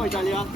Poi Italia.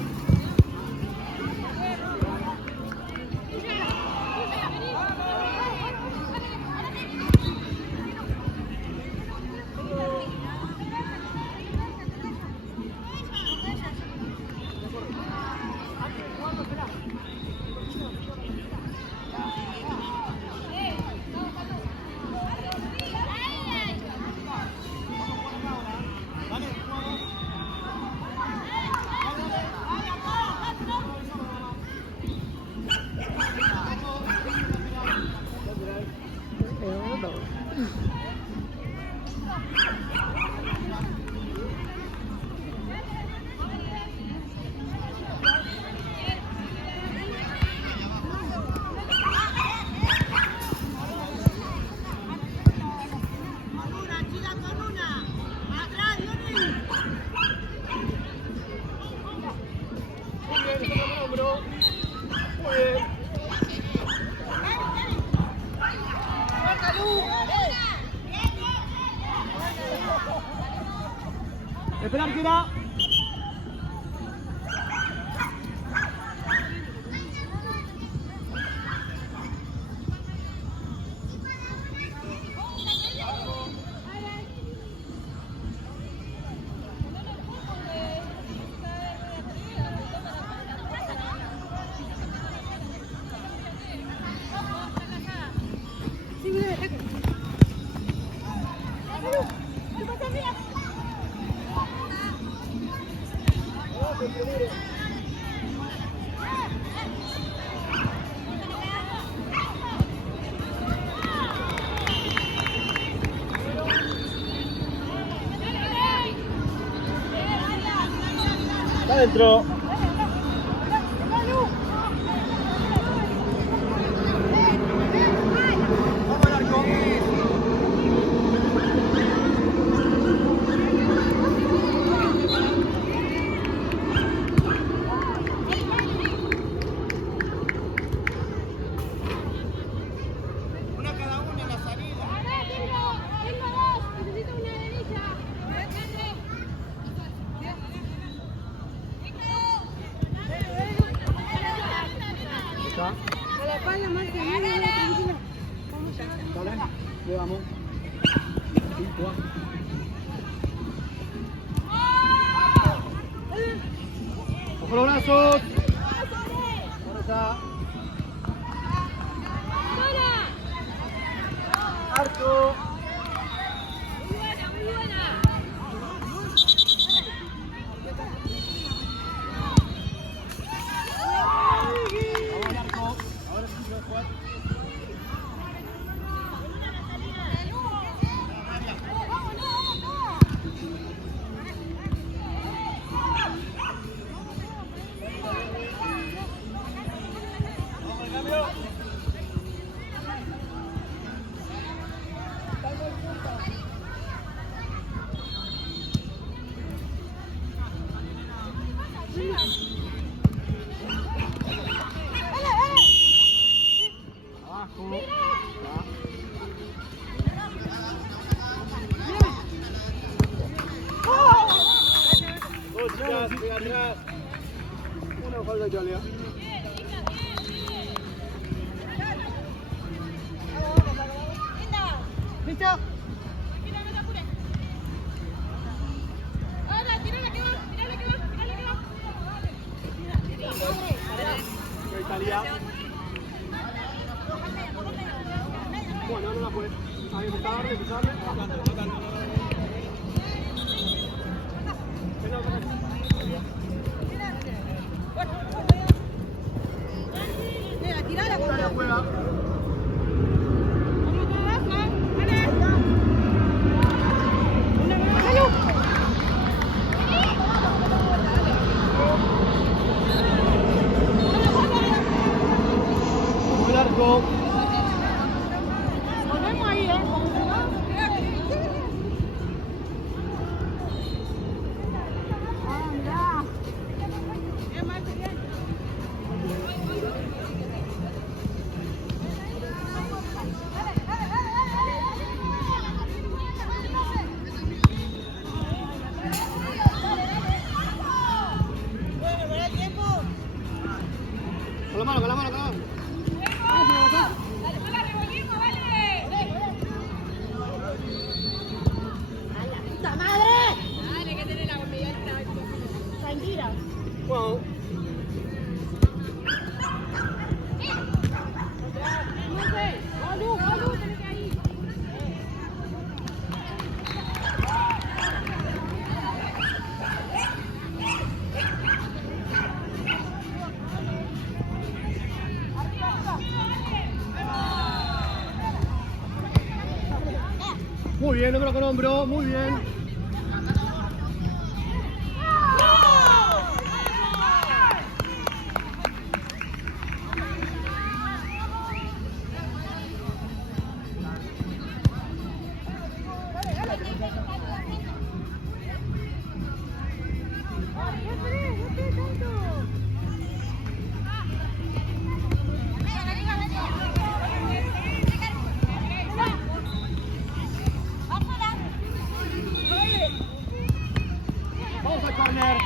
Esperar que era. Está adentro. Vamos al arco. Una cada una en la salida. Tengo dos. Necesito una derecha. A la espalda más que nada, tranquila. Vamos a Dale, le vamos. Ojo los brazos. Fuerza. Arco. Muy buena, muy buena. Vamos al arco. Ahora sí se va a jugar. Vamos al cambio. Abajo. Dos chicas, sigue atrás. Una falta Italia. ¿Listo? Italia. Bueno, no la puede. Ahí empezarle. Tirala con Italia juega. Vamos al arco. Ponemos ahí, la mano, con la mano, con la mano. ¡Puta madre! Dale, que tenés la bombilla. Tranquila. Wow. Muy bien, hombro con hombro, muy bien. Vamos al córner.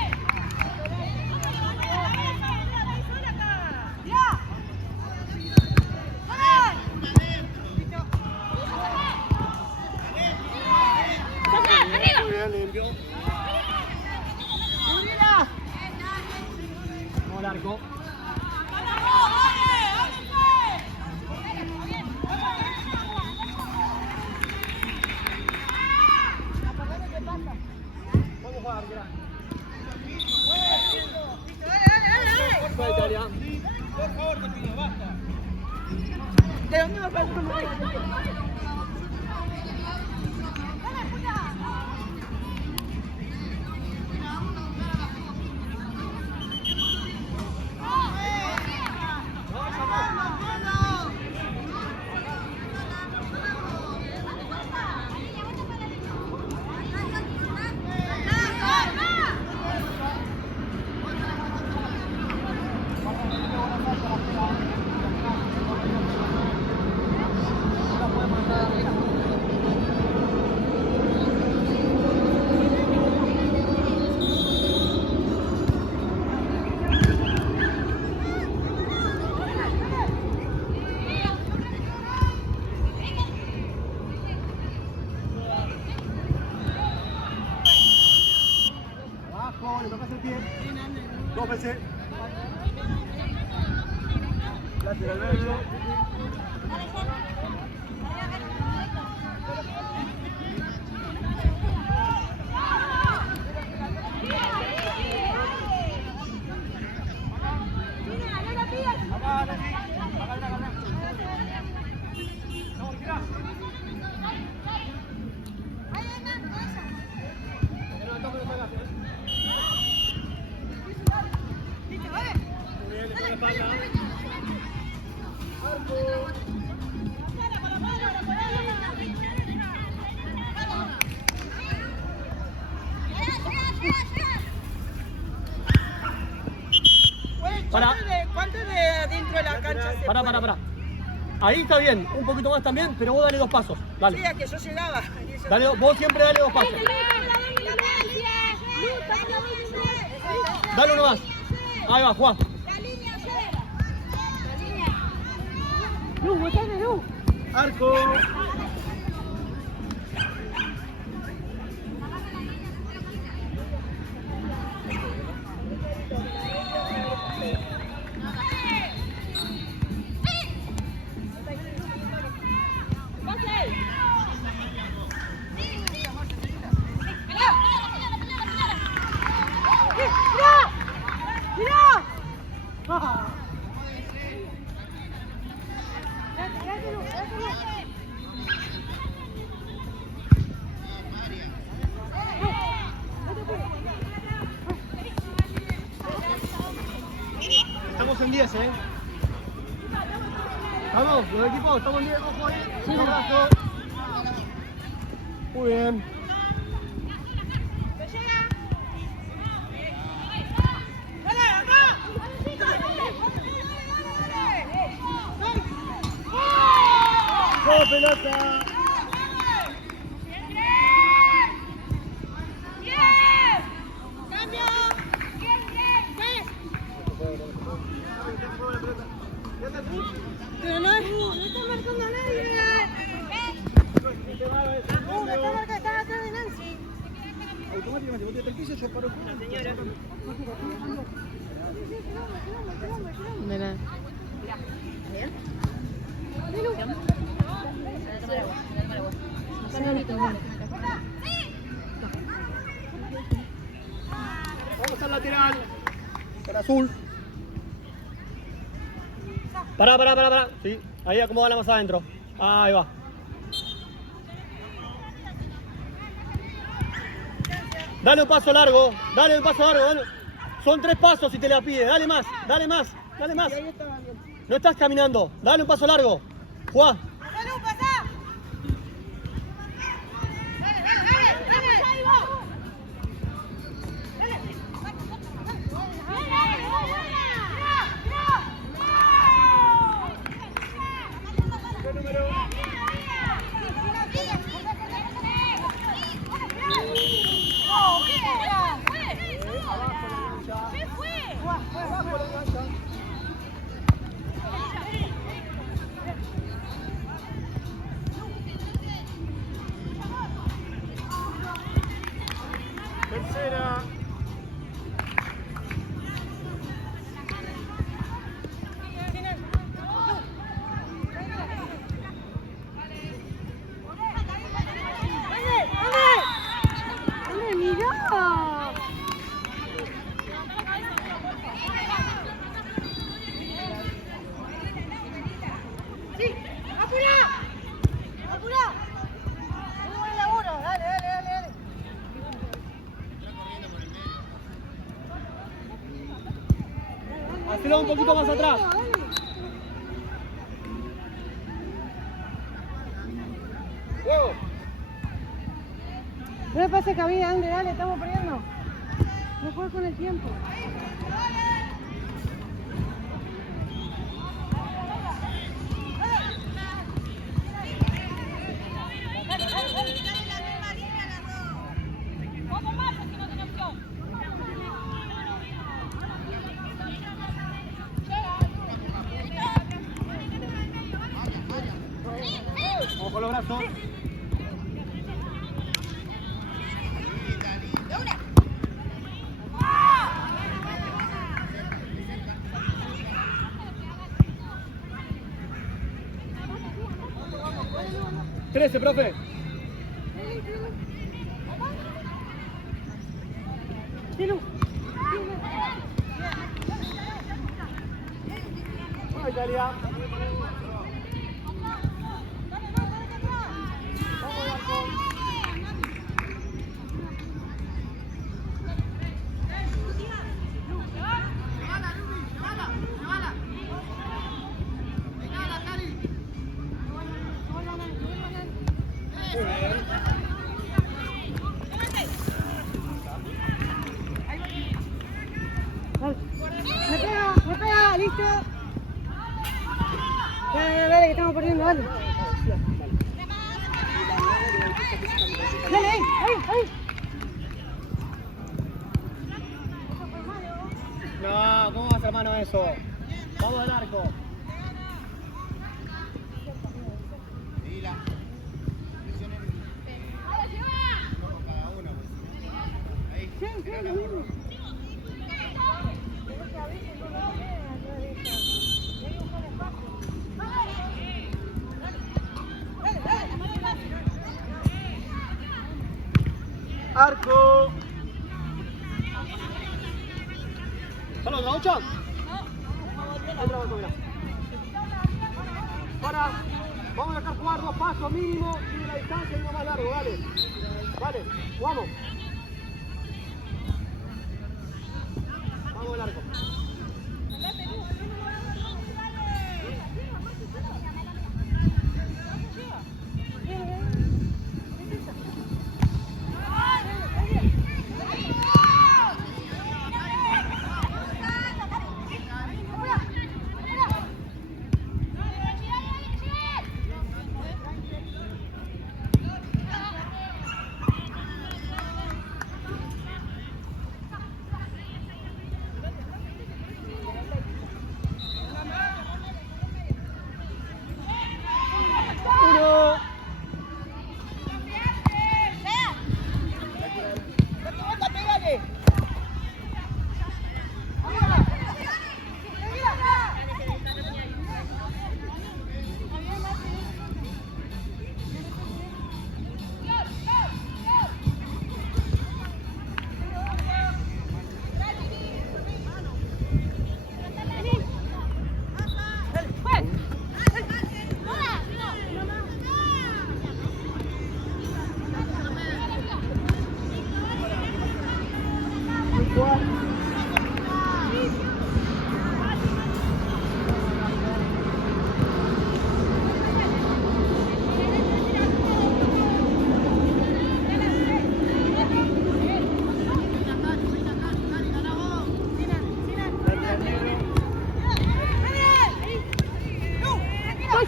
Muy bien, limpio. Vamos al arco. Vamos a jugar, mira. Va Italia. Por favor, te pido, basta. ¿De dónde va pasando? Abajo, le tocas el pie. 2 veces. Lateral medio. ¿Cuánto de adentro de la cancha se Pará. Ahí está bien, un poquito más también, pero vos dale 2 pasos. Dale. Sí, a que yo llegaba. Dale, vos siempre dale 2 pasos. Dale uno más. Ahí va, Juan. Arco. Estamos en 10, Vamos, los equipos, estamos en 10, ojo ahí. Sí. Un abrazo. Muy bien. ¡Go, pelota! Pero no está marcando a nadie. Uno está marcando, está atrás de Nancy. Automáticamente, vos te tranquilo, yo paro con la señora. De nada. Vamos al lateral. Para azul. Pará. Sí, ahí acomoda más adentro. Ahí va. Dale un paso largo. Dale. Son 3 pasos si te la pide. Dale más. No estás caminando. Dale un paso largo. Juá. ¡Salud, pasá! Dale, ahí va. Tercera. ¡Dale, mirá! ¡Sí! ¡Apurá! Muy buen laburo, dale. Hacelo un poquito más atrás. Juego. No me pase cabida, André, dale, estamos perdiendo. No juegues con el tiempo. Vamos con los brazos. ¡13, profe! ¡Vamos, Italia! Me pega, listo. Dale, que estamos perdiendo, dale. Dale, ahí. No, ¿cómo va a ser mano eso? Vamos al arco. Sí, lo mismo. Arco. ¿Solo otra 8? Otra más, mira. Para. Vamos a dejar jugar 2 pasos mínimo y la distancia y uno más largo, dale. Vale, jugamos. Vamos al arco.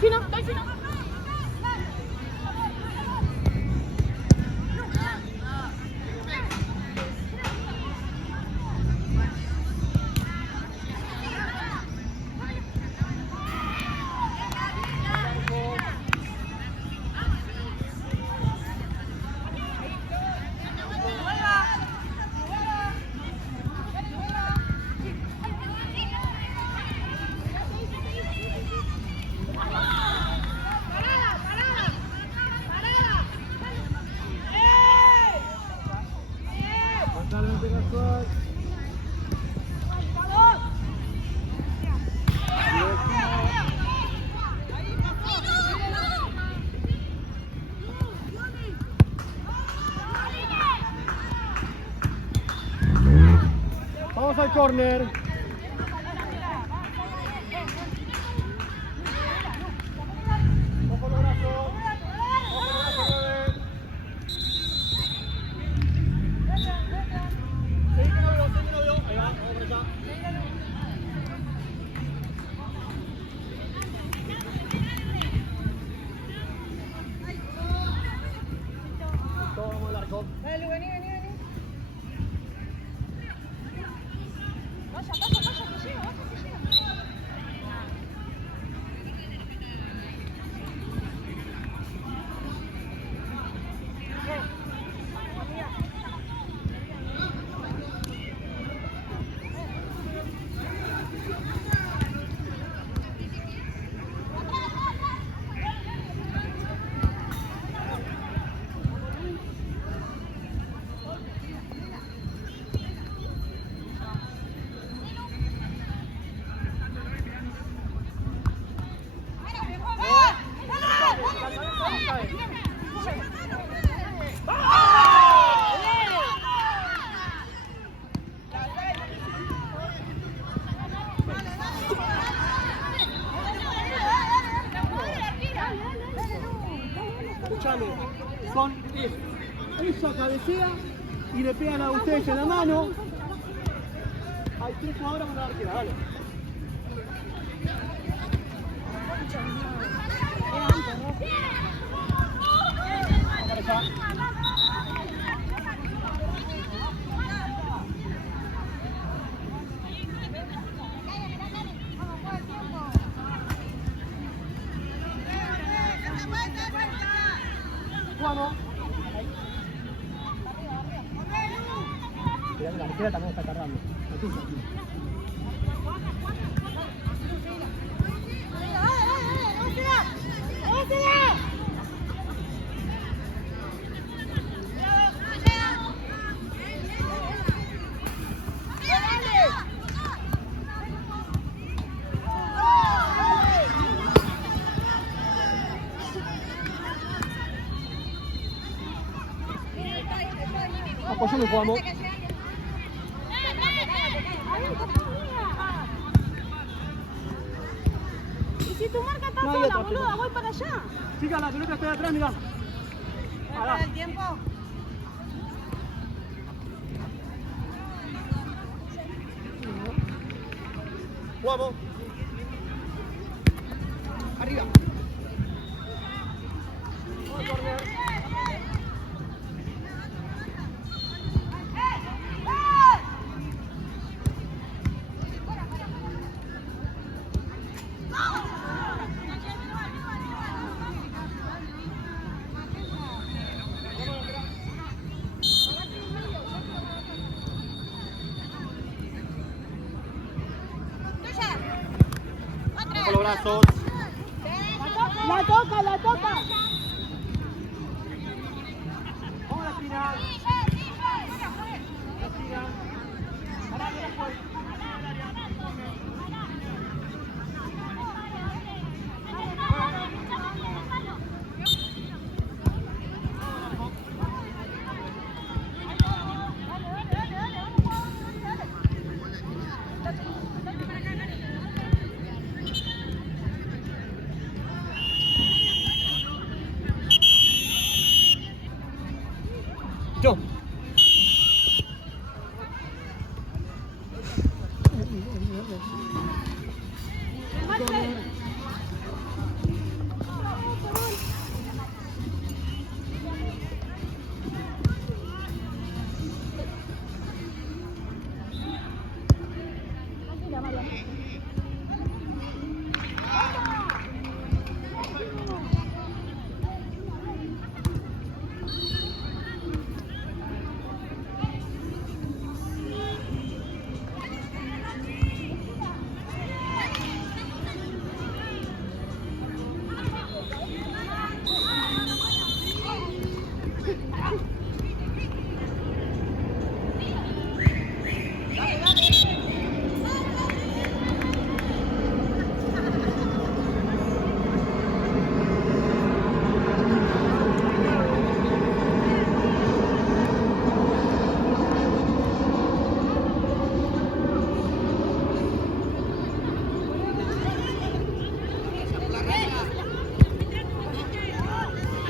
Delfino, Delfino. Totalmente casual. Vamos al córner. Ojo los brazos. Ojo los brazos, nueve. Seguí que no veo, seguí que no veo. Ahí va, vamos por allá. Todo vamos al arco. Dale, vení, vení, vení. Vaya, vaya, vaya, que llega, vaya, que llega. Escuchame, ella cabecea y le pegan a ustedes en la mano. Hay 3 jugadoras con la arquera, dale. Vamos. La arquera también está cargando. Apoyame, jugamos. Y si tu marca está No hay sola, otra boluda, pelota. voy para allá. Chicas, la pelota está de atrás, mirá. Pará. ¿El tiempo? Jugamos. Arriba. Vamos al córner. Con los brazos. La toca, la toca. Vamos a la esquina. La esquina. Pará, que no fue. Yo.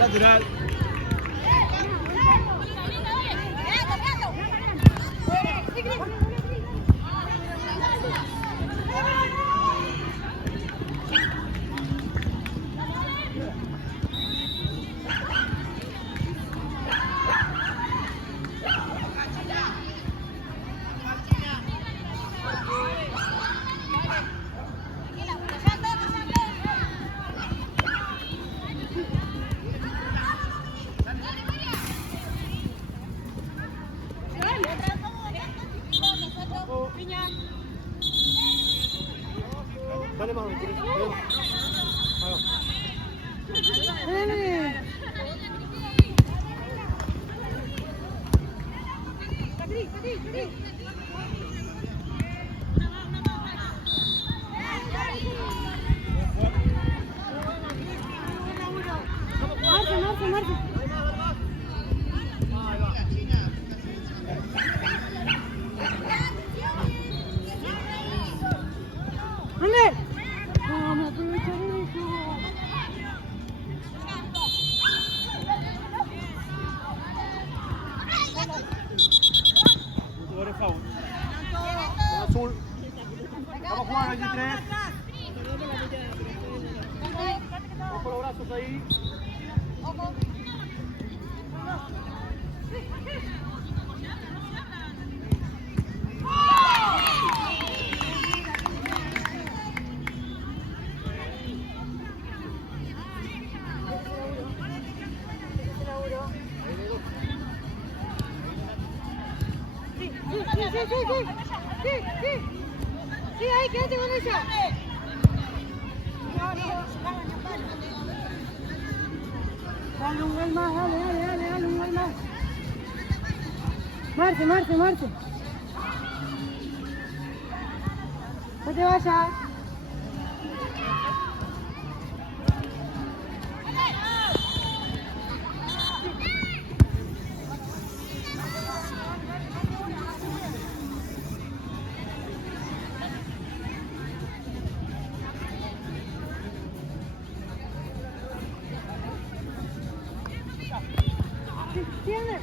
Lateral. Dale más, dale más. Dale. Marce. ¡Ande! Vamos a aprovechar eso. Jugador de foul. Azul. Vamos a jugar 23. Vamos con los brazos ahí. Sí, ahí, quédate con ella. Dale un gol más, dale un gol más. Marce. No te vayas. ¿Entiendes?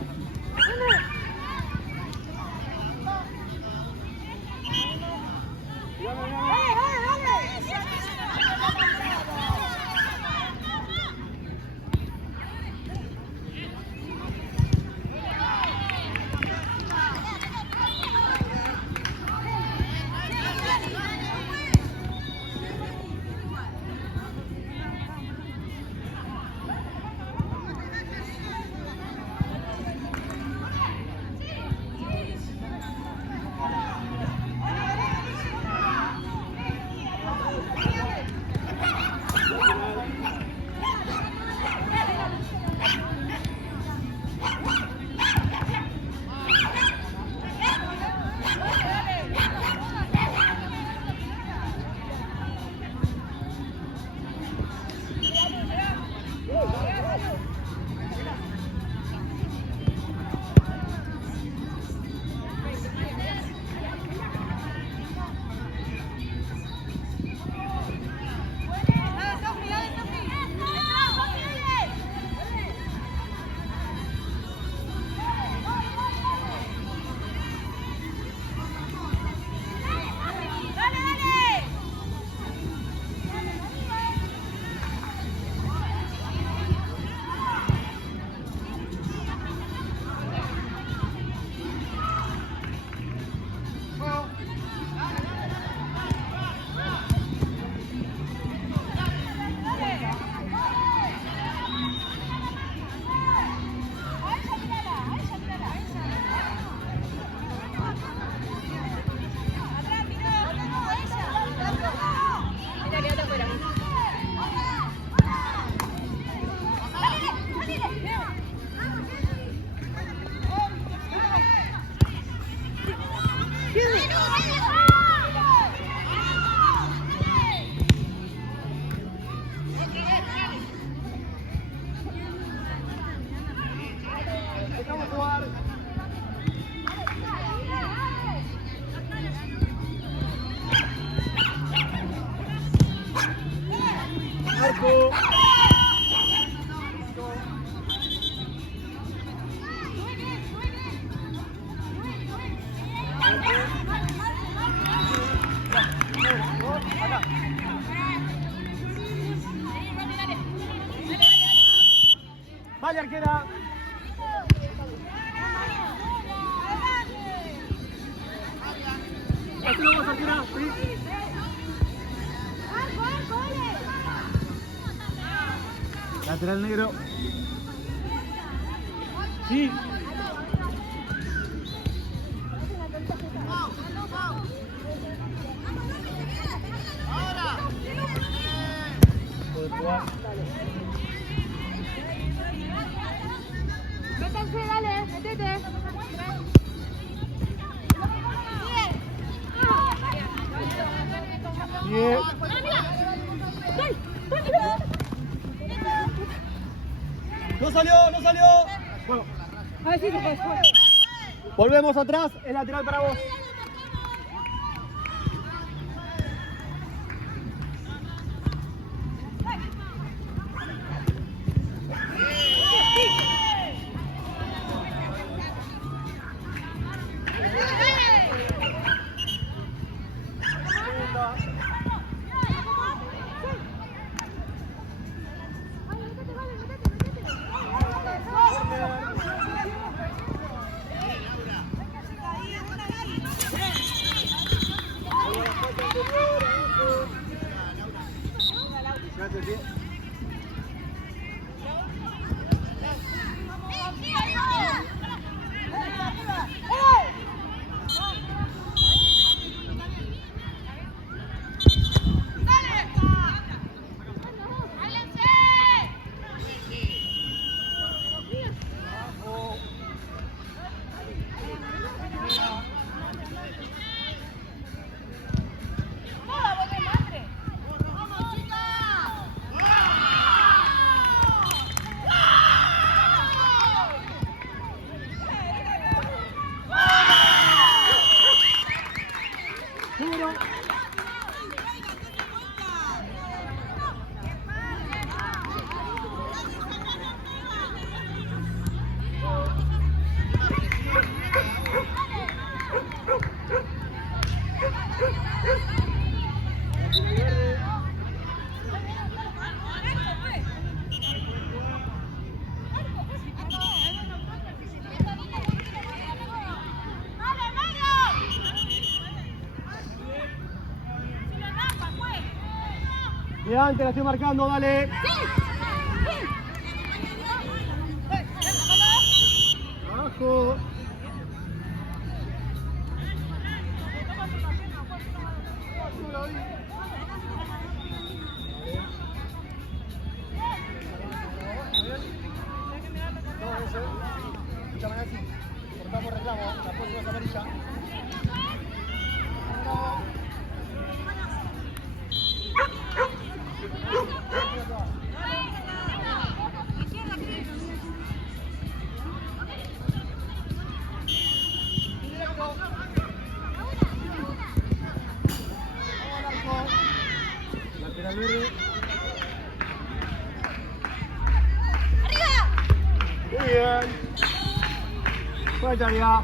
Vamos a jugar. Marco. Dale, arquera. Hacelo vos, arquera. Sí. Lateral negro. Sí. Métanse, dale, métete. Bien. No salió, no salió. Bueno, A ver si se puede. volvemos atrás, el lateral para vos. Bien, te la estoy marcando, dale. Abajo. Escúchame aquí. Cortamos reclamo. La próxima es amarilla. Lateral verde. Muy bien. Buena tarea.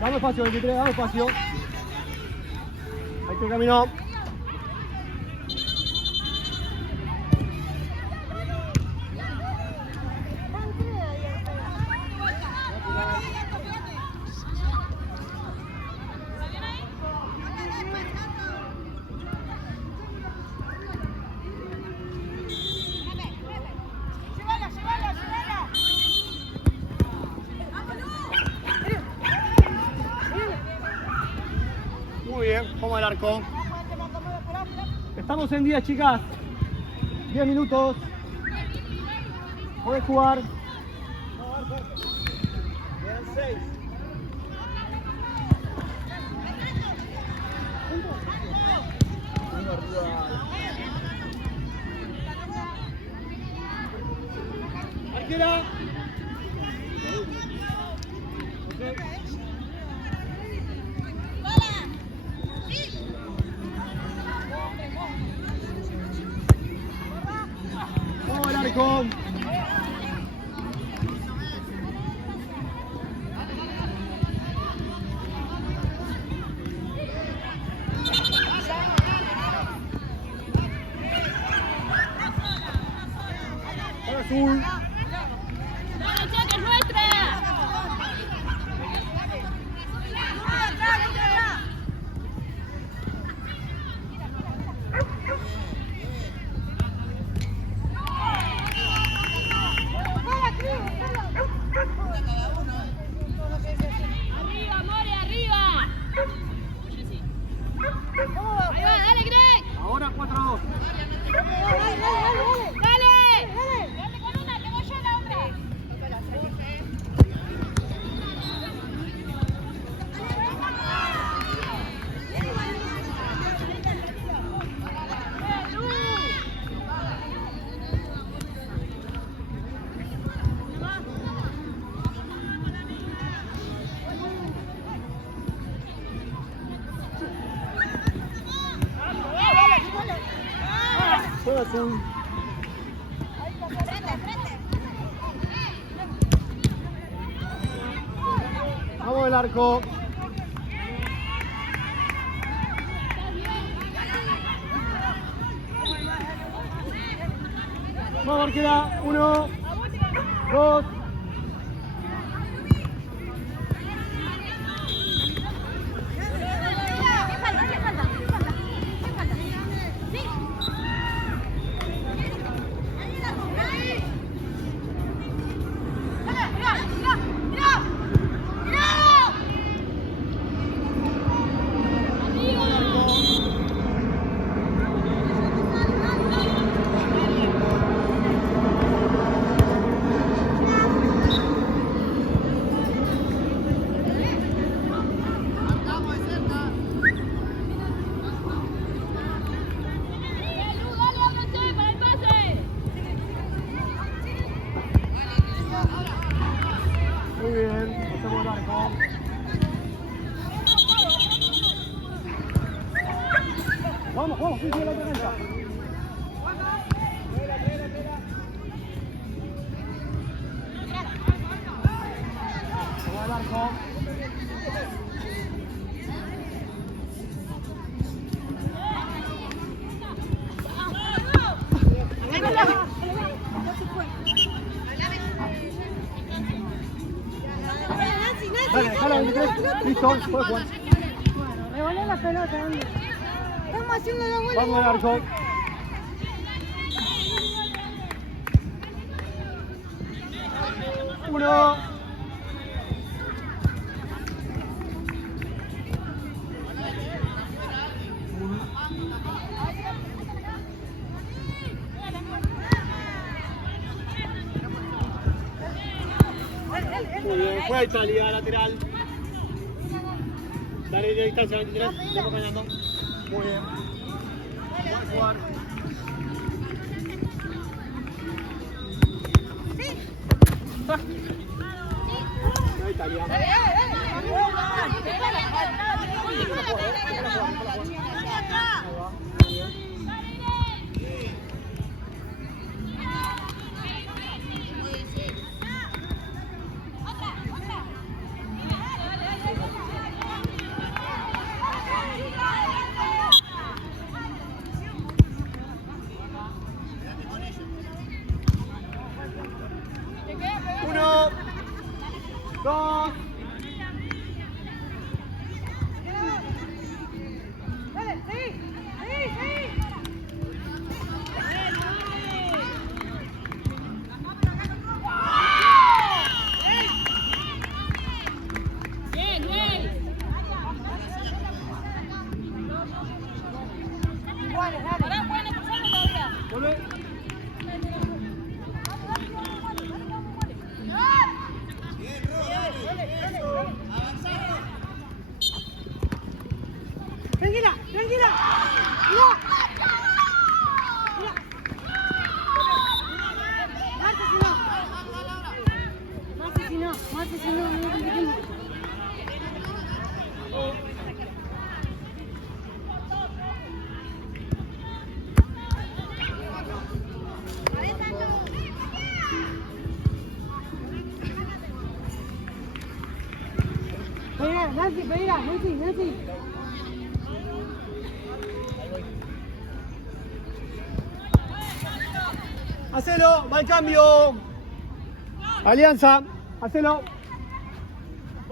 Dame espacio, 23, dame espacio. Ahí te caminó. Muy bien, vamos al arco. Estamos en 10, chicas. 10 minutos. Podés jugar. Quedan 6. Uno arriba. Arquera. Vamos al arco. azul. ¡Dale, Choque, es nuestra! ¡Arriba, More, arriba! Ahí va, dale, Greg. Ahora 4-2. ¡Dale! ¡Dale con una, que voy yo la otra! Juega azul. Vamos al arco. Vamos, Arquera. 1, 2. Muy bien, hacemos el arco. Vamos, vamos, sí, sí, la otra cancha. Vamos al arco. Dale, dale, 23. Listo, puedes jugar. Revolé la pelota, ¿dónde? Estamos haciendo la vuelta. Vamos al arco. Uno. Muy bien, fue a Italia, lateral. Dale de distancia, 23, estamos ganando. Muy bien. Buen jugar. Fue a Italia. Uno, dos. Bien, bien. Pará, pueden expulsarlo todavía. Volvé. Tranquila, tranquila. Mira. Mira. Marce si no, no compliquemos. Pereira, Nancy. Hacelo, va el cambio. Alianza, hacelo.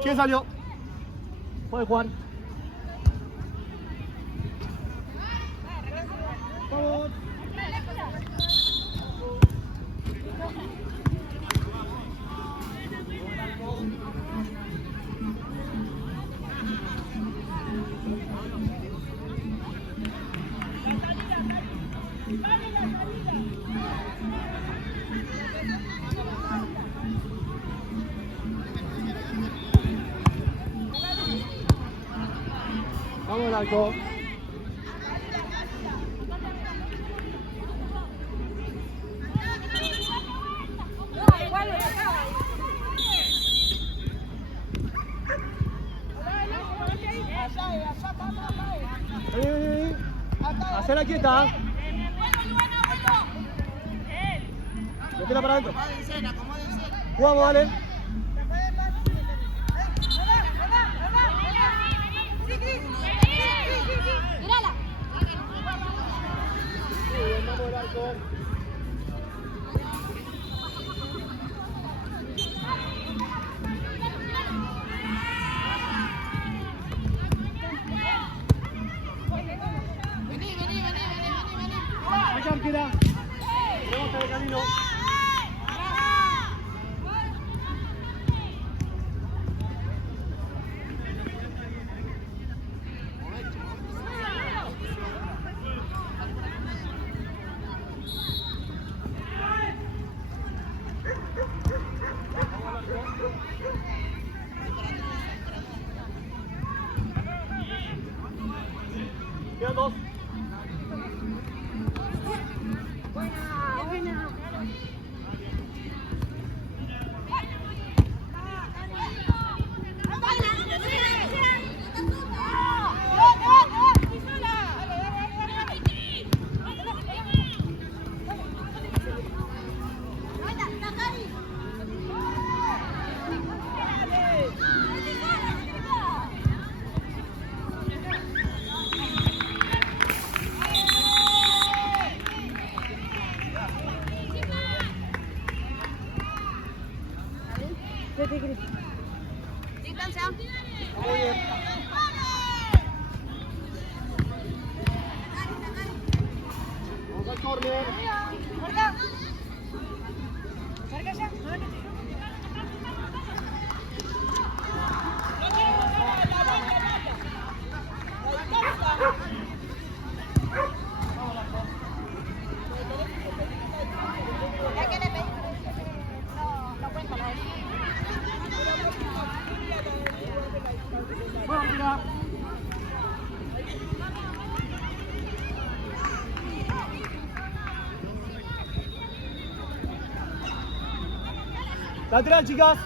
¿Quién salió? Puede jugar. Vamos. Vamos al arco. Hacela quieta. Métela para adentro. Jugamos, dale. Mírala. Vamos al arco. Allá, arquera. Rebota de camino. Quedan dos. Distancia. Muy bien. Vamos al córner. Ya que le pedí. No cuenta la vez. Vamos, mira. Lateral, chicas.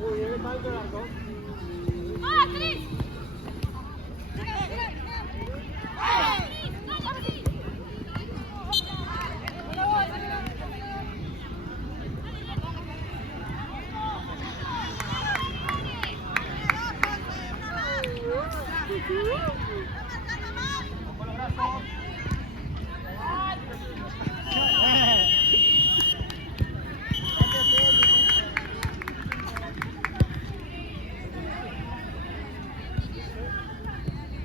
Muy bien, está dentro del arco.